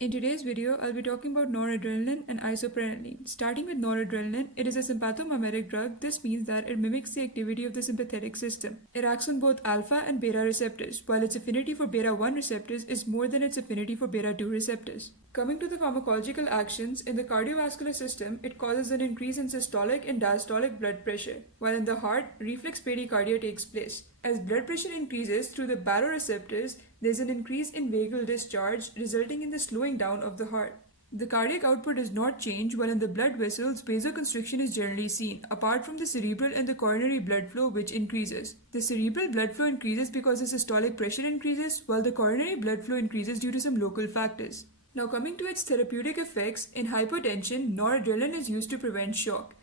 In today's video, I'll be talking about noradrenaline and isoprenaline. Starting with noradrenaline, it is a sympathomimetic drug. This means that it mimics the activity of the sympathetic system. It acts on both alpha and beta receptors, while its affinity for beta 1 receptors is more than its affinity for beta 2 receptors. Coming to the pharmacological actions, in the cardiovascular system, it causes an increase in systolic and diastolic blood pressure, while in the heart, reflex bradycardia takes place. As blood pressure increases through the baroreceptors, there is an increase in vagal discharge, resulting in the slowing down of the heart. The cardiac output does not change, while in the blood vessels, vasoconstriction is generally seen, apart from the cerebral and the coronary blood flow, which increases. The cerebral blood flow increases because the systolic pressure increases, while the coronary blood flow increases due to some local factors. Now coming to its therapeutic effects, in hypertension, noradrenaline is used to prevent shock.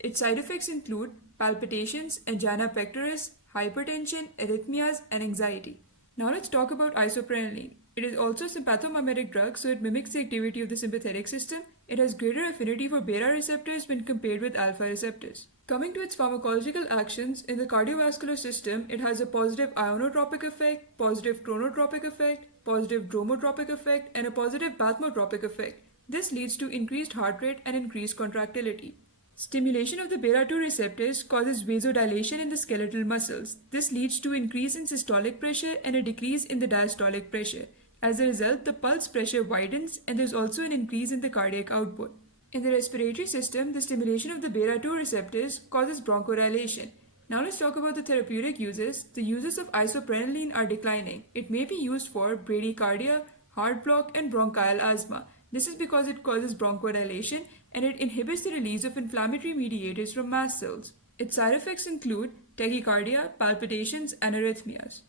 Its side effects include palpitations, angina pectoris, hypertension, arrhythmias, and anxiety. Now let's talk about isoprenaline. It is also a sympathomimetic drug, so it mimics the activity of the sympathetic system. It has greater affinity for beta receptors when compared with alpha receptors. Coming to its pharmacological actions, in the cardiovascular system, it has a positive ionotropic effect, positive chronotropic effect, positive bromotropic effect, and a positive bathmotropic effect. This leads to increased heart rate and increased contractility. Stimulation of the beta 2 receptors causes vasodilation in the skeletal muscles. This leads to increase in systolic pressure and a decrease in the diastolic pressure. As a result, the pulse pressure widens and there is also an increase in the cardiac output. In the respiratory system, the stimulation of the beta 2 receptors causes bronchodilation. Now let's talk about the therapeutic uses. The uses of isoprenaline are declining. It may be used for bradycardia, heart block, and bronchial asthma. This is because it causes bronchodilation and it inhibits the release of inflammatory mediators from mast cells. Its side effects include tachycardia, palpitations, and arrhythmias.